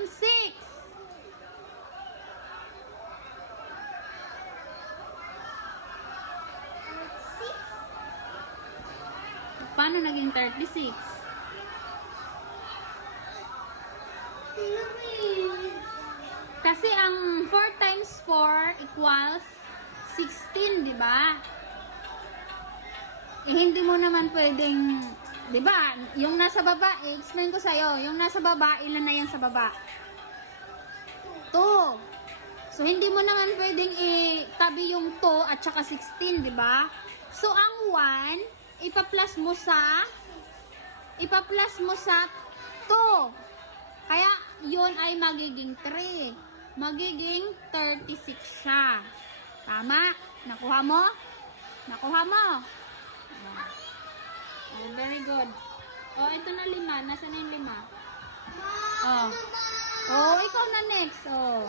times 6. Paano naging 36? Kasi ang 4 times 4 equals 16, di ba? Eh, hindi mo naman pwedeng, di ba? Yung nasa baba, explain ko sa'yo, yung nasa baba, ilan na yan sa baba? 2. So, hindi mo naman pwedeng itabi yung 2 at saka 16, di ba? So, ang 1, ipa-plus mo sa 2. Kaya, yun ay magiging 3. Magiging 36 siya. Tama? Nakuha mo? Nakuha mo? Oh, very good. Oh, ito na 5. Nasaan na yung 5? Oh. Oh, ikaw na next. Oh.